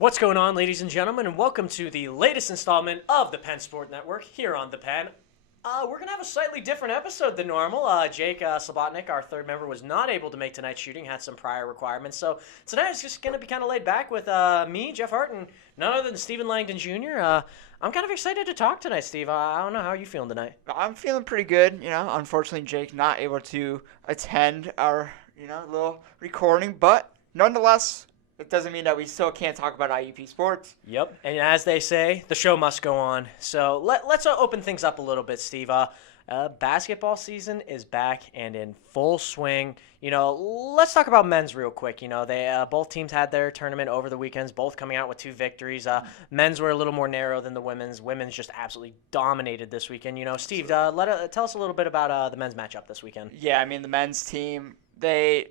What's going on, ladies and gentlemen, and welcome to the latest installment of the Penn Sport Network here on the Penn. We're going to have a slightly different episode than normal. Jake Slobotnik, our third member, was not able to make tonight's shooting, had some prior requirements. So tonight is just going to be kind of laid back with me, Jeff Hart, and none other than Stephen Langdon Jr. I'm kind of excited to talk tonight, Steve. I don't know. How are you feeling tonight? I'm feeling pretty good. Unfortunately, Jake not able to attend our, little recording, but nonetheless, it doesn't mean that we still can't talk about IUP sports. Yep, and as they say, the show must go on. So let's open things up a little bit, Steve. Basketball season is back and in full swing. Let's talk about men's real quick. They both teams had their tournament over the weekends, both coming out with 2 victories. Men's were a little more narrow than the women's. Women's just absolutely dominated this weekend. Steve, tell us a little bit about the men's matchup this weekend. Yeah, the men's team, they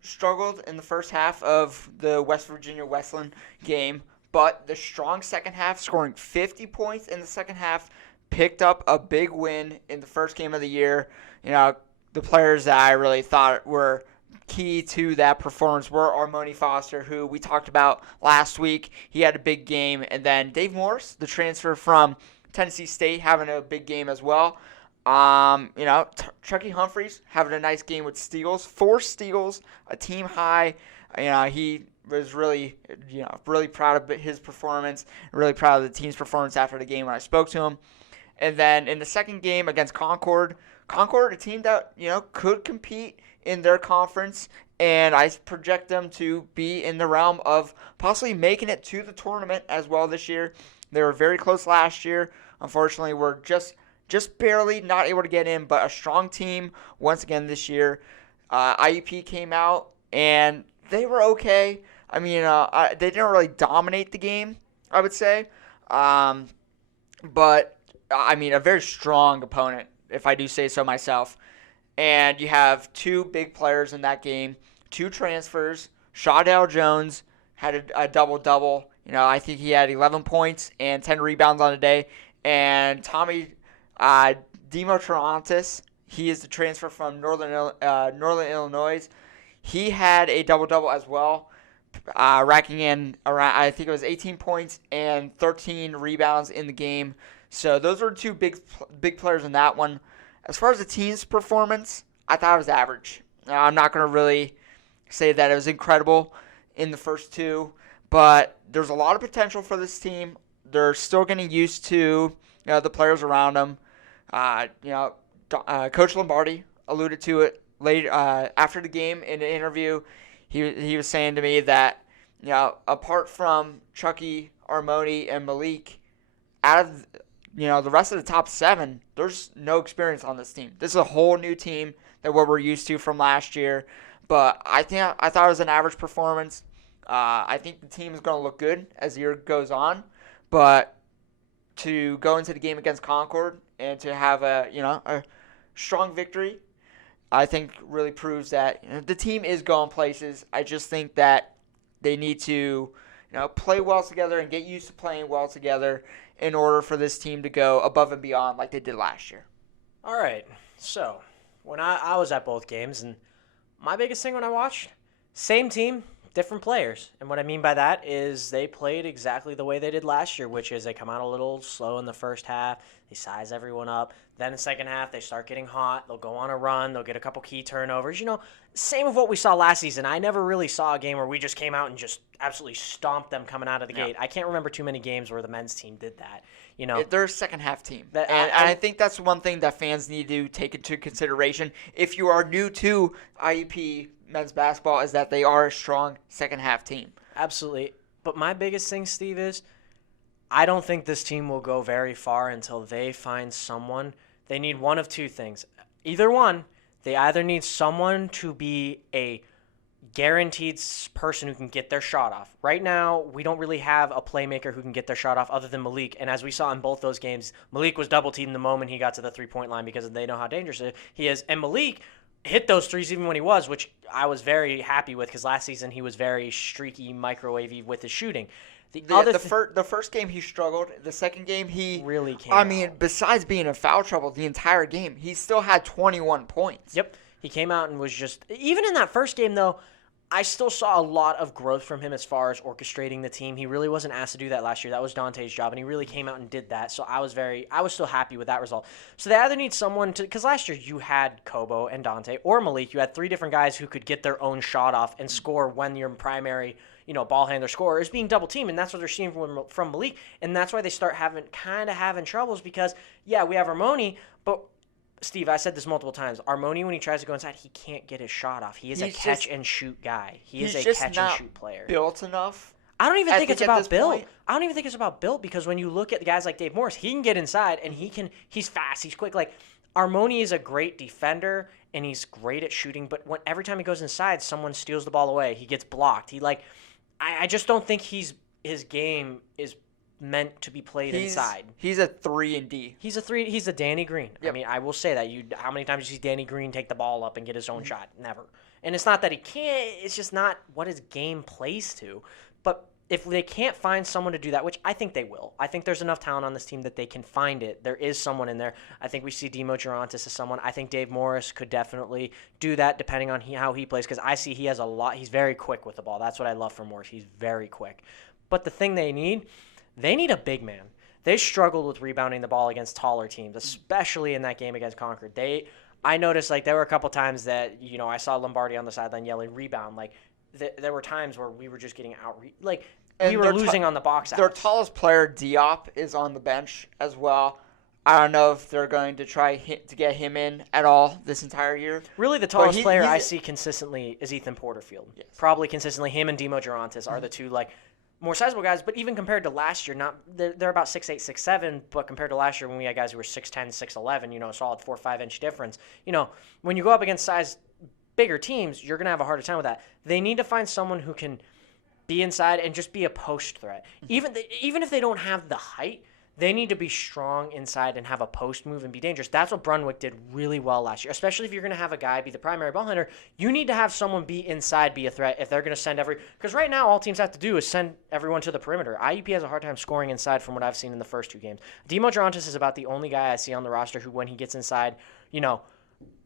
struggled in the first half of the West Virginia Westland game, but the strong second half, scoring 50 points in the second half, picked up a big win in the first game of the year. The players that I really thought were key to that performance were Armoni Foster, who we talked about last week. He had a big game, and then Dave Morris, the transfer from Tennessee State, having a big game as well. Chucky Humphreys having a nice game with steals, 4 steals, a team high. He was really proud of his performance, really proud of the team's performance after the game when I spoke to him. And then in the second game against Concord, a team that, could compete in their conference, and I project them to be in the realm of possibly making it to the tournament as well this year. They were very close last year. Unfortunately, we're just barely not able to get in, but a strong team once again this year. IUP came out, and they were okay. They didn't really dominate the game, I would say. But, a very strong opponent, if I do say so myself. And you have 2 big players in that game, 2 transfers. Shawdell Jones had a double-double. I think he had 11 points and 10 rebounds on the day. And Tommy Demoterantis, he is the transfer from Northern Illinois. He had a double-double as well, racking in around, I think it was 18 points and 13 rebounds in the game. So those are 2 big players in that one. As far as the team's performance, I thought it was average. I'm not going to really say that it was incredible in the first 2, but there's a lot of potential for this team. They're still getting used to the players around them. Coach Lombardi alluded to it later after the game in an interview. He was saying to me that apart from Chucky, Armoni, and Malik, out of the rest of the top 7, there's no experience on this team. This is a whole new team than what we're used to from last year. But I thought it was an average performance. I think the team is going to look good as the year goes on, but to go into the game against Concord and to have a strong victory, I think really proves that the team is going places. I just think that they need to play well together and get used to playing well together in order for this team to go above and beyond like they did last year. All right, so when I was at both games, and my biggest thing when I watched, same team, different players. And what I mean by that is they played exactly the way they did last year, which is they come out a little slow in the first half, they size everyone up. Then in the second half, they start getting hot. They'll go on a run. They'll get a couple key turnovers. Same of what we saw last season. I never really saw a game where we just came out and just absolutely stomped them coming out of the gate. I can't remember too many games where the men's team did that. They're a second-half team. And I think that's one thing that fans need to take into consideration. If you are new to IUP men's basketball, is that they are a strong second-half team. Absolutely. But my biggest thing, Steve, is I don't think this team will go very far until they find someone. They need one of 2 things. Either one, they either need someone to be a guaranteed person who can get their shot off. Right now, we don't really have a playmaker who can get their shot off other than Malik. And as we saw in both those games, Malik was double-teamed the moment he got to the three-point line because they know how dangerous he is. And Malik hit those threes even when he was, which I was very happy with because last season he was very streaky, microwavy with his shooting. The first game he struggled. The second game he really came out. Besides being in foul trouble the entire game, he still had 21 points. Yep. He came out and was just – even in that first game, though, I still saw a lot of growth from him as far as orchestrating the team. He really wasn't asked to do that last year. That was Dante's job, and he really came out and did that. So I was still happy with that result. So they either need someone to, because last year you had Kobo and Dante or Malik. You had three different guys who could get their own shot off and score when your primary, ball handler scorer is being double teamed, and that's what they're seeing from Malik. And that's why they start having troubles because, yeah, we have Armoni, but Steve, I said this multiple times. Armoni, when he tries to go inside, he can't get his shot off. He is a catch-and-shoot guy. He is a catch-and-shoot player. Built enough. I don't even think it's about built. I don't even think it's about built because when you look at guys like Dave Morris, he can get inside and he's fast, he's quick. Like Armoni is a great defender and he's great at shooting, but every time he goes inside, someone steals the ball away. He gets blocked. I just don't think his game is meant to be played inside. He's a 3-and-D. He's a Danny Green. Yep. I mean, I will say that. How many times do you see Danny Green take the ball up and get his own shot? Never. And it's not that he can't, it's just not what his game plays to. But if they can't find someone to do that, which I think they will. I think there's enough talent on this team that they can find it. There is someone in there. I think we see Demo Gerontis as someone. I think Dave Morris could definitely do that depending on how he plays because I see he has a lot. He's very quick with the ball. That's what I love from Morris. He's very quick. But the thing they need a big man. They struggled with rebounding the ball against taller teams, especially in that game against Concord. I noticed there were a couple times that I saw Lombardi on the sideline yelling rebound. There were times where we were just getting we were losing on the box out. Their tallest player, Diop, is on the bench as well. I don't know if they're going to try to get him in at all this entire year. Really, the tallest player I see consistently is Ethan Porterfield. Yes. Probably consistently, him and Demo Gerontis are the two more sizable guys, but even compared to last year, they're about 6'8", 6'7", but compared to last year when we had guys who were 6'10", 6'11", a solid 4 or 5 inch difference. When you go up against bigger teams, you're going to have a harder time with that. They need to find someone who can be inside and just be a post threat. Even if they don't have the height, they need to be strong inside and have a post move and be dangerous. That's what Brunwick did really well last year, especially if you're going to have a guy be the primary ball handler. You need to have someone be inside, be a threat if they're going to send because right now all teams have to do is send everyone to the perimeter. IUP has a hard time scoring inside from what I've seen in the first two games. Demo Gerontis is about the only guy I see on the roster who, when he gets inside,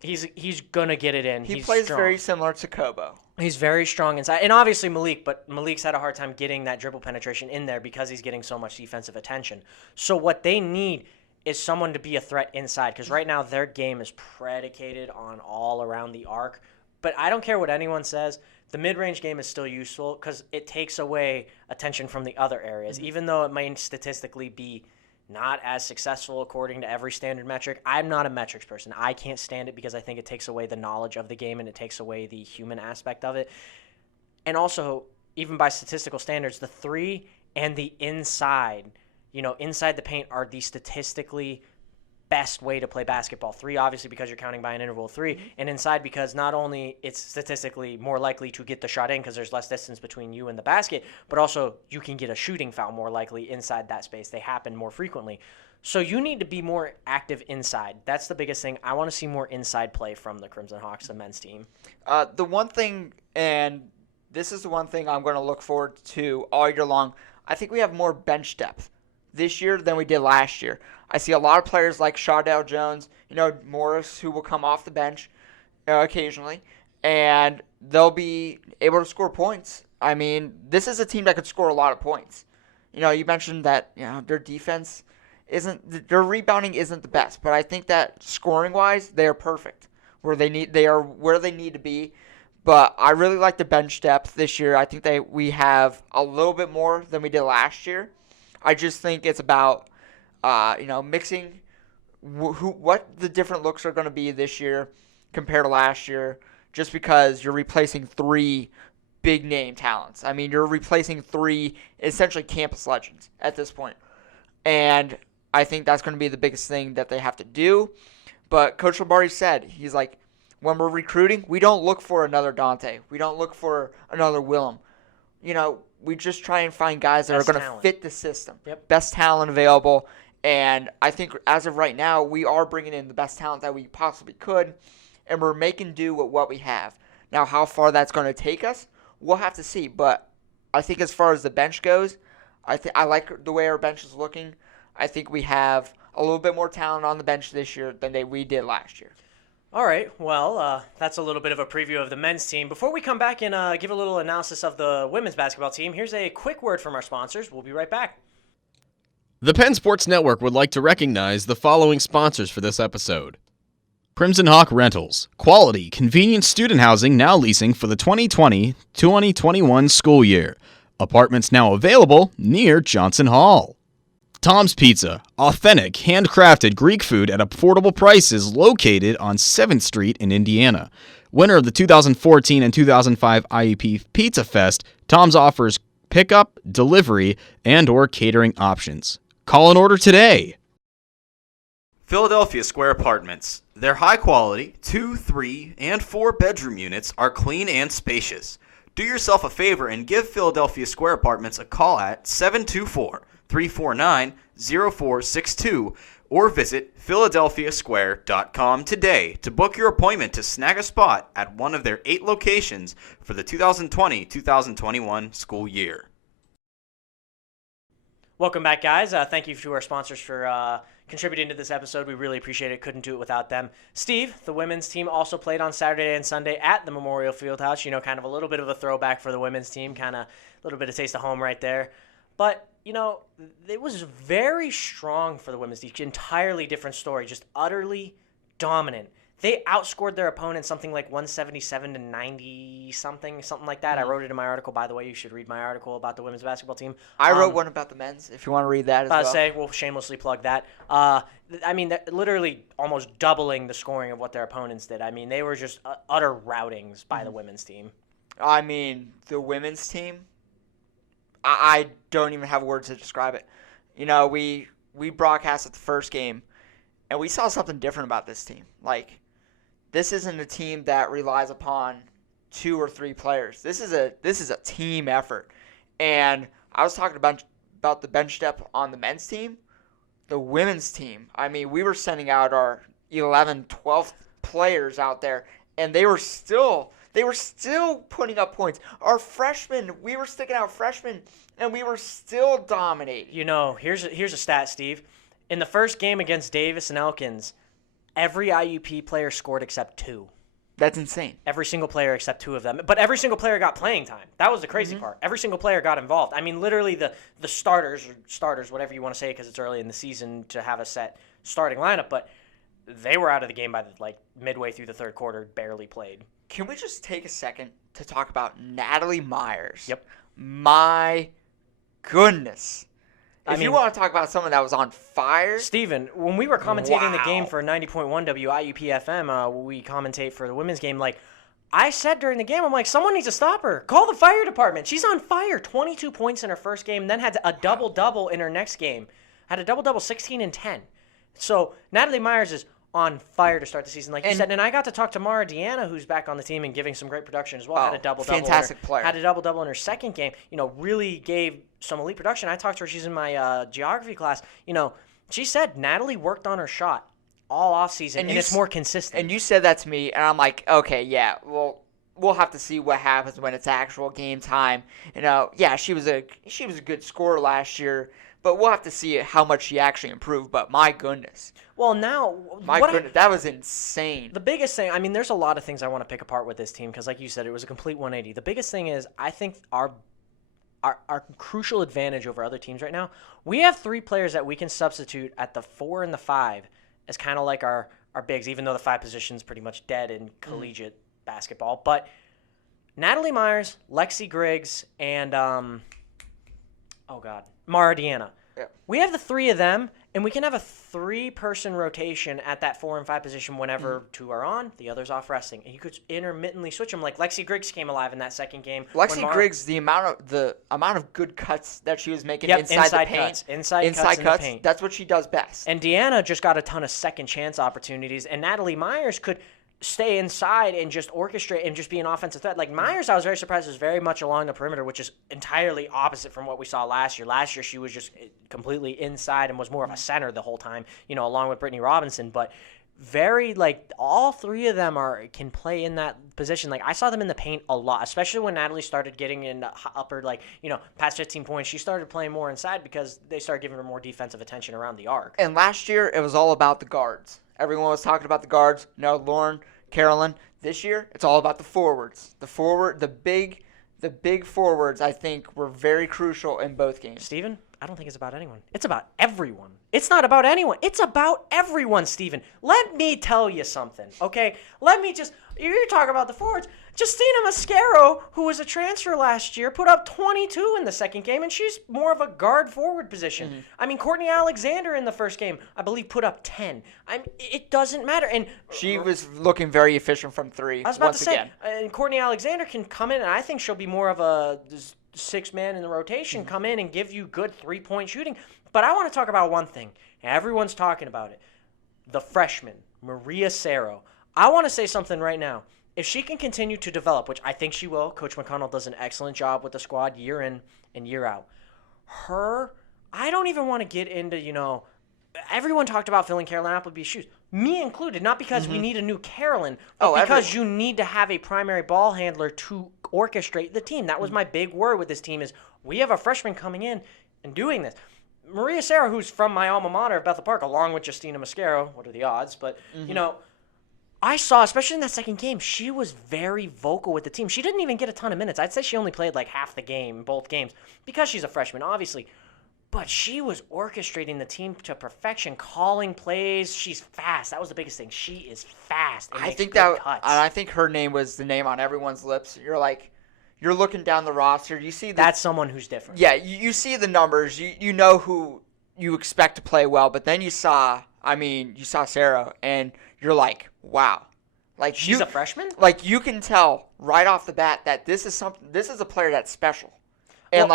he's going to get it in. He plays strong. Very similar to Kobo. He's very strong inside. And obviously Malik, but Malik's had a hard time getting that dribble penetration in there because he's getting so much defensive attention. So what they need is someone to be a threat inside because right now their game is predicated on all around the arc. But I don't care what anyone says. The mid-range game is still useful because it takes away attention from the other areas. Mm-hmm. Even though it might statistically be not as successful according to every standard metric. I'm not a metrics person. I can't stand it because I think it takes away the knowledge of the game and it takes away the human aspect of it. And also, even by statistical standards, the 3 and the inside, inside the paint are the statistically best way to play basketball. 3, obviously, because you're counting by an interval of 3, and inside because not only it's statistically more likely to get the shot in because there's less distance between you and the basket, but also you can get a shooting foul more likely inside that space. They happen more frequently. So you need to be more active inside. That's the biggest thing. I want to see more inside play from the Crimson Hawks, the men's team. The one thing, and this is the one thing I'm going to look forward to all year long, I think we have more bench depth this year than we did last year. I see a lot of players like Shawdell Jones, Morris, who will come off the bench occasionally, and they'll be able to score points. I mean, this is a team that could score a lot of points. You mentioned that their defense their rebounding isn't the best, but I think that scoring-wise, they are perfect. They are where they need to be. But I really like the bench depth this year. I think we have a little bit more than we did last year. I just think it's about mixing what the different looks are going to be this year compared to last year, just because you're replacing 3 big name talents. I mean, you're replacing 3 essentially campus legends at this point. And I think that's going to be the biggest thing that they have to do. But Coach Lombardi said, he's like, when we're recruiting, we don't look for another Dante. We don't look for another Willem. We just try and find guys that are going to fit the system. Yep. Best talent available. And I think as of right now, we are bringing in the best talent that we possibly could, and we're making do with what we have. Now, how far that's going to take us, we'll have to see. But I think as far as the bench goes, I like the way our bench is looking. I think we have a little bit more talent on the bench this year than we did last year. All right, well, that's a little bit of a preview of the men's team. Before we come back and give a little analysis of the women's basketball team, here's a quick word from our sponsors. We'll be right back. The Penn Sports Network would like to recognize the following sponsors for this episode. Crimson Hawk Rentals. Quality, convenient student housing now leasing for the 2020-2021 school year. Apartments now available near Johnson Hall. Tom's Pizza. Authentic, handcrafted Greek food at affordable prices located on 7th Street in Indiana. Winner of the 2014 and 2005 IUP Pizza Fest, Tom's offers pickup, delivery, and/or catering options. Call and order today. Philadelphia Square Apartments. Their high quality 2, 3, and 4 bedroom units are clean and spacious. Do yourself a favor and give Philadelphia Square Apartments a call at 724-349-0462 or visit philadelphiasquare.com today to book your appointment to snag a spot at one of their 8 locations for the 2020-2021 school year. Welcome back, guys. Thank you to our sponsors for contributing to this episode. We really appreciate it. Couldn't do it without them. Steve, the women's team also played on Saturday and Sunday at the Memorial Fieldhouse. Kind of a little bit of a throwback for the women's team, kind of a little bit of taste of home right there. But, it was very strong for the women's team. Entirely different story, just utterly dominant. They outscored their opponent something like 177 to 90 something like that. I wrote it in my article. By the way, you should read my article about the women's basketball team. I wrote one about the men's, if you want to read that as well. We'll shamelessly plug that. Literally almost doubling the scoring of what their opponents did. They were just utter routings by the women's team. The women's team, I don't even have words to describe it. We broadcasted the first game, and we saw something different about this team. This isn't a team that relies upon 2 or 3 players. This is a team effort. And I was talking about the bench depth on the men's team. The women's team, we were sending out our 11, 12 players out there, and they were still putting up points. Our freshmen, we were sticking out freshmen, and we were still dominating. Here's a stat, Steve. In the first game against Davis and Elkins, every IUP player scored except 2. That's insane. Every single player except 2 of them. But every single player got playing time. That was the crazy part. Every single player got involved. Literally the starters, whatever you want to say, because it's early in the season to have a set starting lineup, but they were out of the game by midway through the third quarter, barely played. Can we just take a second to talk about Natalie Myers? Yep. My goodness. If you want to talk about someone that was on fire. Steven, when we were commentating the game for 90.1 WIUP FM, we commentate for the women's game, I said during the game, I'm like, someone needs to stop her. Call the fire department. She's on fire. 22 points in her first game, then had a double-double in her next game. Had a double-double, 16 and 10. So Natalie Myers is on fire to start the season, like you said. And I got to talk to Mara Deanna, who's back on the team and giving some great production as well. Had a double-double. Fantastic player. Had a double-double in her second game. Really gave some elite production. I talked to her. She's in my geography class. She said Natalie worked on her shot all offseason, and it's more consistent. And you said that to me, and I'm like, okay, yeah, well, we'll have to see what happens when it's actual game time. She was a good scorer last year, but we'll have to see how much she actually improved. But my goodness. Well, now, that was insane. The biggest thing, there's a lot of things I want to pick apart with this team because, like you said, it was a complete 180. The biggest thing is I think our crucial advantage over other teams right now, we have 3 players that we can substitute at the 4 and the 5 as kind of like our bigs, even though the 5 position's pretty much dead in collegiate basketball. But Natalie Myers, Lexi Griggs, and Mara Deanna. Yeah. We have the 3 of them, and we can have a 3-person rotation at that 4 and 5 position whenever 2 are on, the other's off resting. And you could intermittently switch them. Like Lexi Griggs came alive in that second game. Griggs, the amount of good cuts that she was making inside the paint. Inside cuts in the paint. That's what she does best. And Deanna just got a ton of second chance opportunities, and Natalie Myers could stay inside and just orchestrate and just be an offensive threat. Like Myers, I was very surprised, was very much along the perimeter, which is entirely opposite from what we saw last year. Last year, she was just completely inside and was more of a center the whole time, along with Brittany Robinson. But very all three of them can play in that position. Like I saw them in the paint a lot, especially when Natalie started getting in upper past 15 points. She started playing more inside because they started giving her more defensive attention around the arc. And last year it was all about the guards. Everyone was talking about the guards. No, Lauren, Carolyn. This year it's all about the forwards. The big forwards I think were very crucial in both games. Steven, I don't think it's about anyone. It's about everyone. It's not about anyone. It's about everyone, Steven. Let me tell you something, okay? You're talking about the forwards. Justina Mascaro, who was a transfer last year, put up 22 in the second game, and she's more of a guard forward position. Mm-hmm. I mean, Courtney Alexander in the first game, I believe, put up 10. It doesn't matter. And she was looking very efficient from three. I was about to say, and Courtney Alexander can come in, and I think she'll be more of a six-man in the rotation, come in and give you good three-point shooting. But I want to talk about one thing. Everyone's talking about it. The freshman, Maria Cerro. I want to say something right now. If she can continue to develop, which I think she will, Coach McConnell does an excellent job with the squad year in and year out. I don't even want to get into, everyone talked about filling Carolyn Appleby's shoes. Me included, not because we need a new Carolyn, but because you need to have a primary ball handler to orchestrate the team. That was my big worry with this team is we have a freshman coming in and doing this. Maria Cerro, who's from my alma mater of Bethel Park, along with Justina Mascaro, what are the odds? But, I saw, especially in that second game, she was very vocal with the team. She didn't even get a ton of minutes. I'd say she only played half the game, both games, because she's a freshman, obviously. But she was orchestrating the team to perfection, calling plays. She's fast. That was the biggest thing. She is fast. I think her name was the name on everyone's lips. You're looking down the roster. You see that's someone who's different. Yeah, you see the numbers. You know who you expect to play well. But then you saw Sarah, and you're like, wow. She's a freshman? You can tell right off the bat that this is a player that's special. And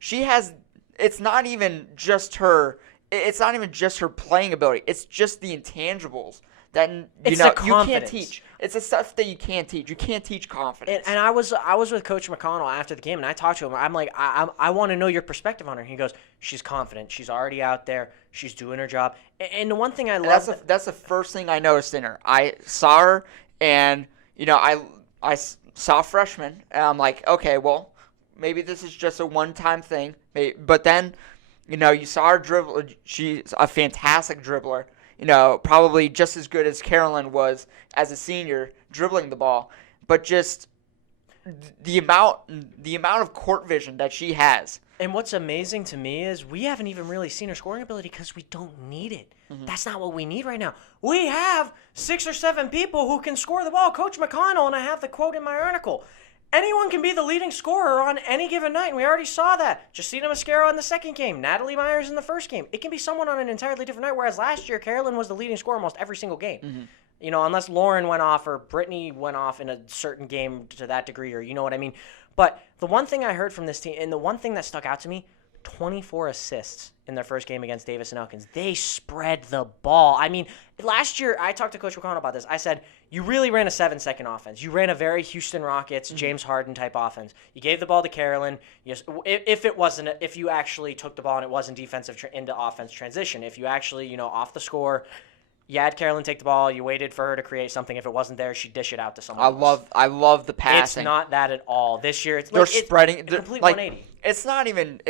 she has. It's not even just her playing ability. It's just the intangibles that you can't teach. It's the stuff that you can't teach. You can't teach confidence. And I was with Coach McConnell after the game, and I talked to him. I'm like, I want to know your perspective on her. He goes, she's confident. She's already out there. She's doing her job. And the one thing I love that's the first thing I noticed in her. I saw her, and I saw freshman, and I'm like, okay, well, maybe this is just a one-time thing. But then, you saw her dribble. She's a fantastic dribbler. Probably just as good as Carolyn was as a senior dribbling the ball. But just the amount of court vision that she has. And what's amazing to me is we haven't even really seen her scoring ability because we don't need it. Mm-hmm. That's not what we need right now. We have 6 or 7 people who can score the ball. Coach McConnell, and I have the quote in my article, anyone can be the leading scorer on any given night, and we already saw that. Justina Mascaro in the second game, Natalie Myers in the first game. It can be someone on an entirely different night, whereas last year, Carolyn was the leading scorer almost every single game. Mm-hmm. Unless Lauren went off or Brittany went off in a certain game to that degree, or you know what I mean. But the one thing I heard from this team, and the one thing that stuck out to me, 24 assists in their first game against Davis and Elkins. They spread the ball. I mean, last year, I talked to Coach McConnell about this. I said, you really ran a 7-second offense. You ran a very Houston Rockets, James Harden type offense. You gave the ball to Carolyn. If you actually took the ball and it wasn't defensive into offense transition, if you actually, off the score, you had Carolyn take the ball. You waited for her to create something. If it wasn't there, she'd dish it out to someone else. I love the passing. It's not that at all. This year, it's spreading. It's a complete 180. It's not even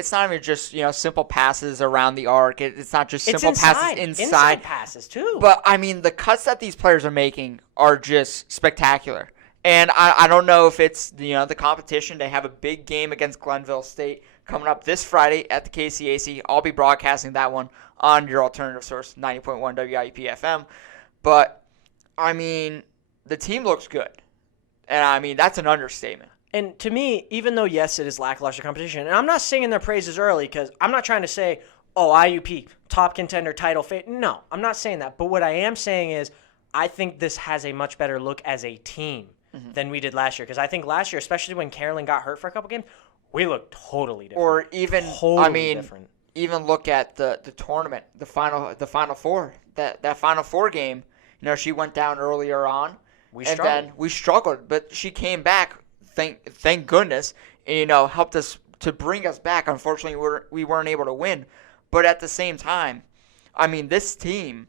just simple passes around the arc. It's not just simple passes inside passes too. But I mean, the cuts that these players are making are just spectacular. And I don't know if it's the competition. They have a big game against Glenville State coming up this Friday at the KCAC. I'll be broadcasting that one on your alternative source, 90.1 WIEP FM. But I mean, the team looks good, and I mean that's an understatement. And to me, even though, yes, it is lackluster competition, and I'm not singing their praises early because I'm not trying to say, IUP, top contender, title fate. No, I'm not saying that. But what I am saying is I think this has a much better look as a team than we did last year. Because I think last year, especially when Carolyn got hurt for a couple games, we looked totally different. Or even, different. Even look at the tournament, the Final Four. That Final Four game, she went down earlier on. Then we struggled. But she came back. Thank goodness, helped us to bring us back. Unfortunately, we weren't able to win. But at the same time, I mean, this team,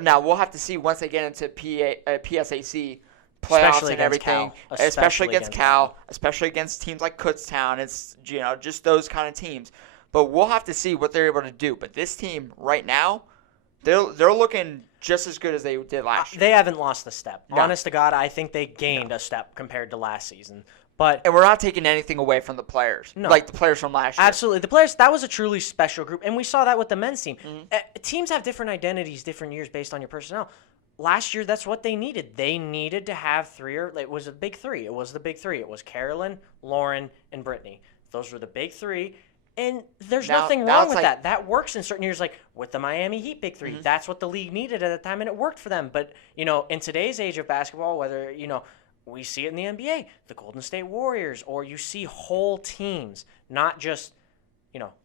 Now, we'll have to see once they get into PSAC playoffs Especially and against everything, Cal. especially against Cal, especially against teams like Kutztown. It's, just those kind of teams. But we'll have to see what they're able to do. But this team right now, they're looking just as good as they did last year. They haven't lost a step. No. Honest to God, I think they gained a step compared to last season. But And we're not taking anything away from the players, like the players from last year. absolutely, the players, that was a truly special group, and we saw that with the men's team. Teams have different identities, different years based on your personnel. Last year, that's what they needed. They needed to have it was a big three. It was the big three. It was Carolyn, Lauren, and Brittany. Those were the big three. And there's nothing wrong with that. That works in certain years, like with the Miami Heat big three. That's what the league needed at the time, and it worked for them. But, in today's age of basketball, whether, we see it in the NBA, the Golden State Warriors, or you see whole teams, not just,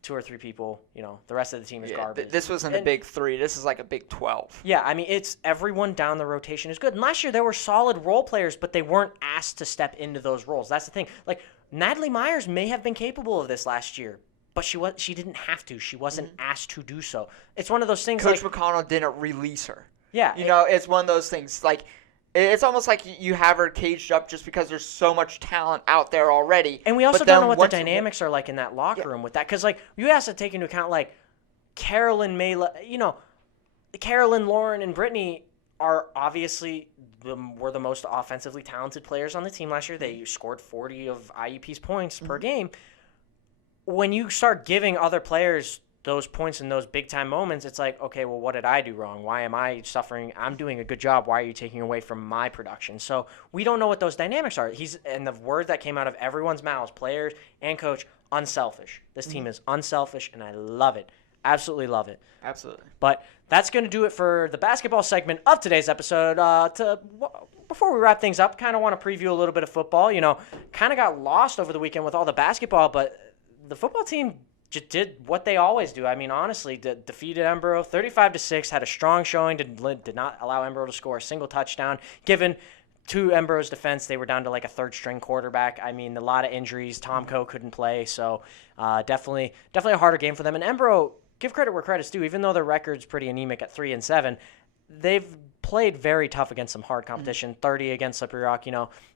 2 or 3 people, the rest of the team is garbage. This wasn't a big 3. This is like a big 12. Yeah, I mean, it's everyone down the rotation is good. And last year there were solid role players, but they weren't asked to step into those roles. That's the thing. Like, Natalie Myers may have been capable of this last year, but she didn't have to. She wasn't asked to do so. It's one of those things. Coach McConnell didn't release her. Yeah. It's one of those things. Like, it's almost like you have her caged up just because there's so much talent out there already. And we also don't know what the dynamics are like in that locker room with that. Because, you have to take into account, Carolyn, Lauren, and Brittany are obviously were the most offensively talented players on the team last year. They scored 40 of IUP's points per game. When you start giving other players those points in those big-time moments, it's like, okay, well, what did I do wrong? Why am I suffering? I'm doing a good job. Why are you taking away from my production? So we don't know what those dynamics are. And the word that came out of everyone's mouths, players and coach, unselfish. This team is unselfish, and I love it. Absolutely love it. Absolutely. But that's going to do it for the basketball segment of today's episode. Before we wrap things up, kind of want to preview a little bit of football. Kind of got lost over the weekend with all the basketball, but the football team just did what they always do. I mean, honestly, defeated Embro 35-6, had a strong showing, did not allow Embro to score a single touchdown. Given to Embro's defense, they were down to a third-string quarterback. I mean, a lot of injuries. Tom Coe couldn't play, so definitely a harder game for them. And Embro, give credit where credit's due. Even though their record's pretty anemic at 3-7, they've played very tough against some hard competition. 30 against Slippery Rock.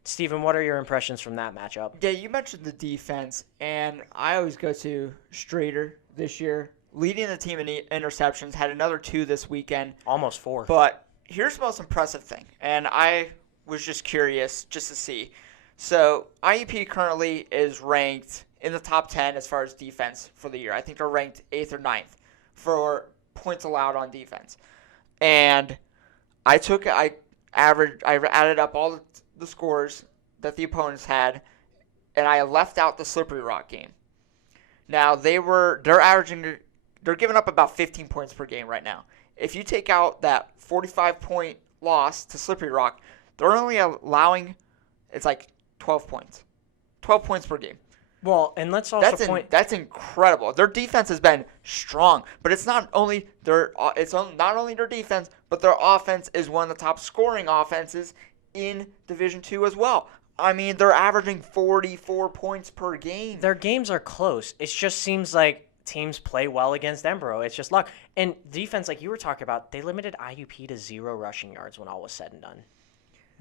Steven, what are your impressions from that matchup? Yeah, you mentioned the defense, and I always go to Strader this year, leading the team in interceptions. Had another 2 this weekend, Almost 4. But here's the most impressive thing, and I was just curious just to see. So IUP currently is ranked in the top 10 as far as defense for the year. I think they're ranked 8th or 9th for points allowed on defense. And I added up all the scores that the opponents had, and I left out the Slippery Rock game. Now they're giving up about 15 points per game right now. If you take out that 45-point loss to Slippery Rock, they're only allowing 12 points. 12 points per game. Well, and let's also that's incredible. Their defense has been strong, but it's not only their defense, but their offense is one of the top scoring offenses in Division II as well. I mean, they're averaging 44 points per game. Their games are close. It just seems like teams play well against Embro. It's just luck. And defense, like you were talking about, they limited IUP to 0 rushing yards when all was said and done.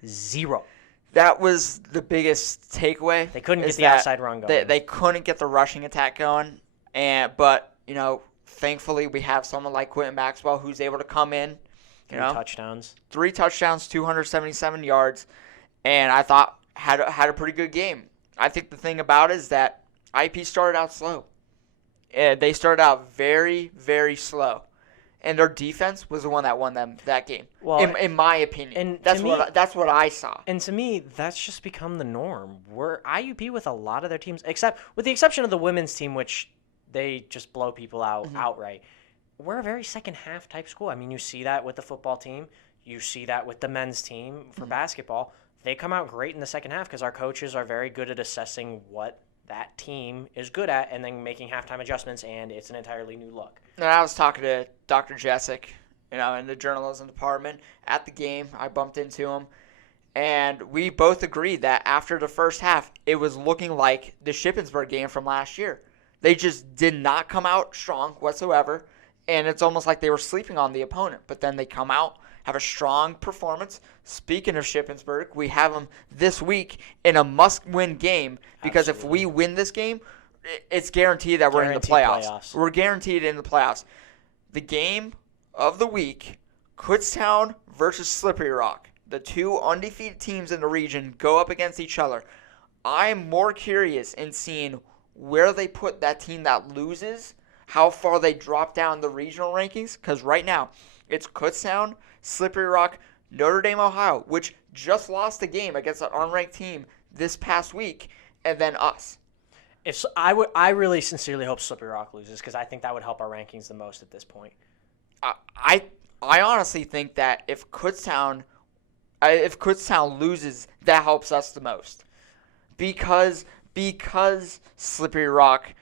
0. That was the biggest takeaway. They couldn't get the outside run going. They couldn't get the rushing attack going. But thankfully we have someone like Quentin Maxwell who's able to come in. 3 touchdowns. 3 touchdowns, 277 yards, and I thought had a pretty good game. I think the thing about it is that IP started out slow. They started out very, very slow. And their defense was the one that won them that game, in my opinion. And that's what I saw. And to me, that's just become the norm. We're IUP with a lot of their teams, with the exception of the women's team, which they just blow people out outright. We're a very second-half type school. I mean, you see that with the football team. You see that with the men's team for basketball. They come out great in the second half because our coaches are very good at assessing what that team is good at and then making halftime adjustments, and it's an entirely new look. And I was talking to Dr. Jessic, in the journalism department at the game. I bumped into him, and we both agreed that after the first half, it was looking like the Shippensburg game from last year. They just did not come out strong whatsoever, and it's almost like they were sleeping on the opponent. But then they come out, have a strong performance. Speaking of Shippensburg, we have them this week in a must-win game because if we win this game, it's guaranteed that we're in the playoffs. We're guaranteed in the playoffs. The game of the week, Kutztown versus Slippery Rock. The two undefeated teams in the region go up against each other. I'm more curious in seeing where they put that team that loses, how far they drop down the regional rankings, because right now it's Kutztown, Slippery Rock, Notre Dame, Ohio, which just lost a game against an unranked team this past week, and then us. I really sincerely hope Slippery Rock loses because I think that would help our rankings the most at this point. I honestly think that if Kutztown loses, that helps us the most, because Slippery Rock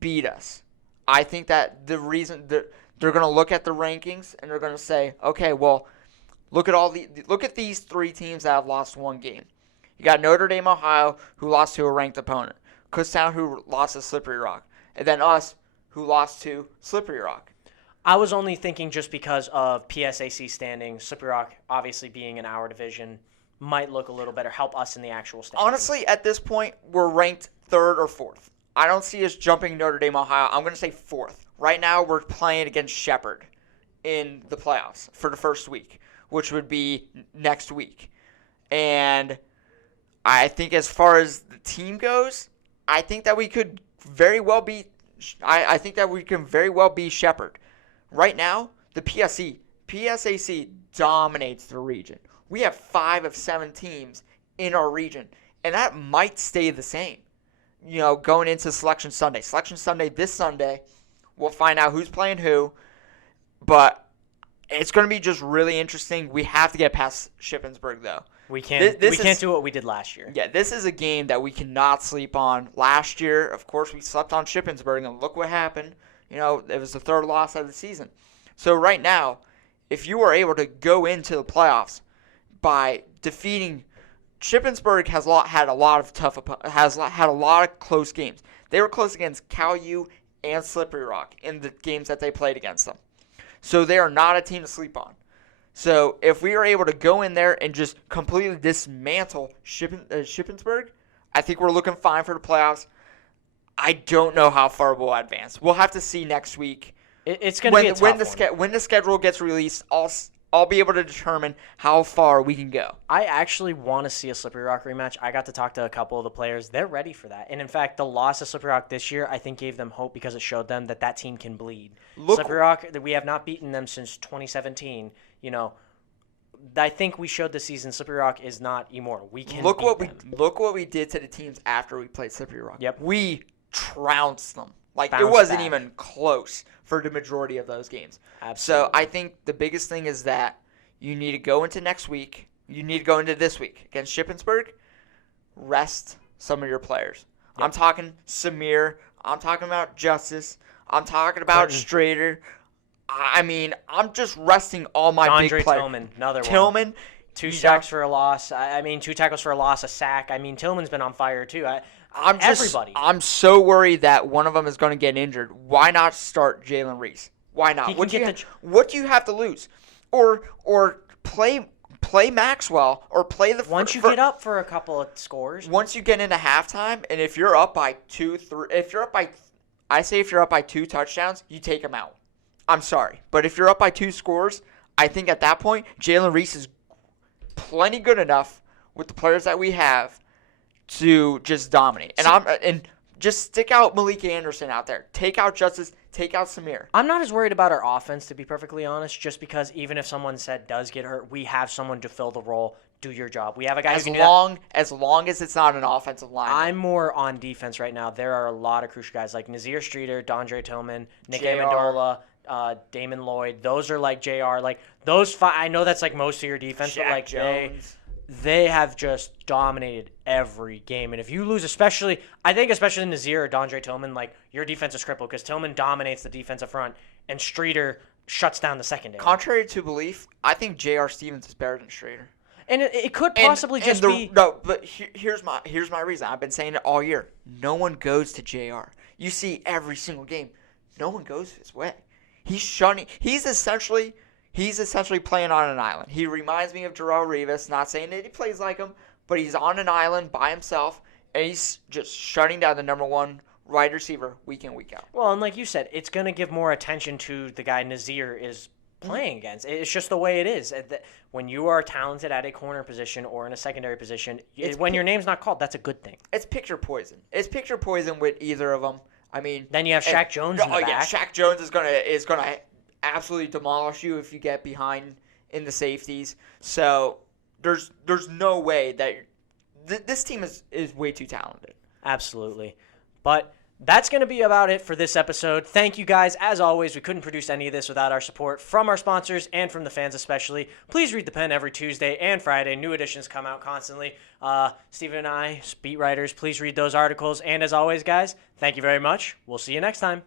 beat us. I think that the reason they're going to look at the rankings and they're going to say, okay, well, look at these three teams that have lost one game. You got Notre Dame, Ohio, who lost to a ranked opponent. Kutztown, who lost to Slippery Rock. And then us, who lost to Slippery Rock. I was only thinking just because of PSAC standing, Slippery Rock obviously being in our division might look a little better, help us in the actual standings. Honestly, at this point, we're ranked 3rd or 4th. I don't see us jumping Notre Dame, Ohio. I'm going to say 4th. Right now, we're playing against Shepherd in the playoffs for the first week, which would be next week. And I think as far as the team goes, I think that we could very well be I think that we can very well be Shepherd. Right now, the PSAC dominates the region. We have 5 of 7 teams in our region, and that might stay the same. Going into Selection Sunday. Selection Sunday this Sunday, we'll find out who's playing who, but it's going to be just really interesting. We have to get past Shippensburg, though. We can't do what we did last year. Yeah, this is a game that we cannot sleep on. Last year, of course, we slept on Shippensburg, and look what happened. It was the 3rd loss of the season. So right now, if you are able to go into the playoffs by defeating Shippensburg, had a lot of close games. They were close against Cal U and Slippery Rock in the games that they played against them. So they are not a team to sleep on. So if we are able to go in there and just completely dismantle Shippensburg, I think we're looking fine for the playoffs. I don't know how far we'll advance. We'll have to see next week. It's going to be a tough one. When the schedule gets released, I'll be able to determine how far we can go. I actually want to see a Slippery Rock rematch. I got to talk to a couple of the players. They're ready for that. And in fact, the loss of Slippery Rock this year, I think gave them hope because it showed them that team can bleed. Slippery Rock, we have not beaten them since 2017. I think we showed this season Slippery Rock is not immortal. We can look beat what we did to the teams after we played Slippery Rock. Yep. We trounced them. It Bounced wasn't back. even close for the majority of those games. Absolutely. So I think the biggest thing is that you need to go into next week. You need to go into this week against Shippensburg. Rest some of your players. Yep. I'm talking Samir. I'm talking about Justice. I'm talking about Strader. I mean, I'm just resting all my big players. Tillman, another one. Tillman. 2 sacks for a loss. 2 tackles for a loss, a sack. I mean, Tillman's been on fire too. Everybody. I'm so worried that one of them is going to get injured. Why not start Jalen Reese? Why not? What do you have to lose? Or play Maxwell or play the once you get up for a couple of scores. Once you get into halftime, and if you're up by 2, 3, if you're up by 2 touchdowns, you take them out. I'm sorry, but if you're up by 2 scores, I think at that point Jalen Reese is plenty good enough with the players that we have to just dominate. And just stick out Malik Anderson out there. Take out Justice. Take out Samir. I'm not as worried about our offense, to be perfectly honest, just because even if someone does get hurt, we have someone to fill the role, do your job. We have a guy who can do that. As long as it's not an offensive line. I'm more on defense right now. There are a lot of crucial guys like Nazir Streeter, Dondre Tillman, Nick Amendola, Damon Lloyd. Those are like JR. Like those 5, I know that's like most of your defense, Jack but like Jones. they have just dominated every game. And if you lose, especially Nazir or Dondre Tillman, like your defense is crippled because Tillman dominates the defensive front and Streeter shuts down the secondary. Contrary to belief, I think J.R. Stevens is better than Streeter. And it could possibly be. No, but here's my reason. I've been saying it all year. No one goes to JR. You see every single game. No one goes his way. He's shunning. He's essentially playing on an island. He reminds me of Darrelle Revis. Not saying that he plays like him, but he's on an island by himself, and he's just shutting down the number one wide receiver week in, week out. Well, and like you said, it's going to give more attention to the guy Nazir is playing against. It's just the way it is. When you are talented at a corner position or in a secondary position, when your name's not called, that's a good thing. It's picture poison. It's picture poison with either of them. I mean, then you have Shaq Jones in the back. Yeah, Shaq Jones is gonna absolutely demolish you if you get behind in the safeties. So there's no way that this team is way too talented. Absolutely. But that's going to be about it for this episode. Thank you guys. As always, we couldn't produce any of this without our support from our sponsors and from the fans especially. Please read the Penn every Tuesday and Friday. New editions come out constantly. Steven and I, beat writers, please read those articles. And as always, guys, thank you very much. We'll see you next time.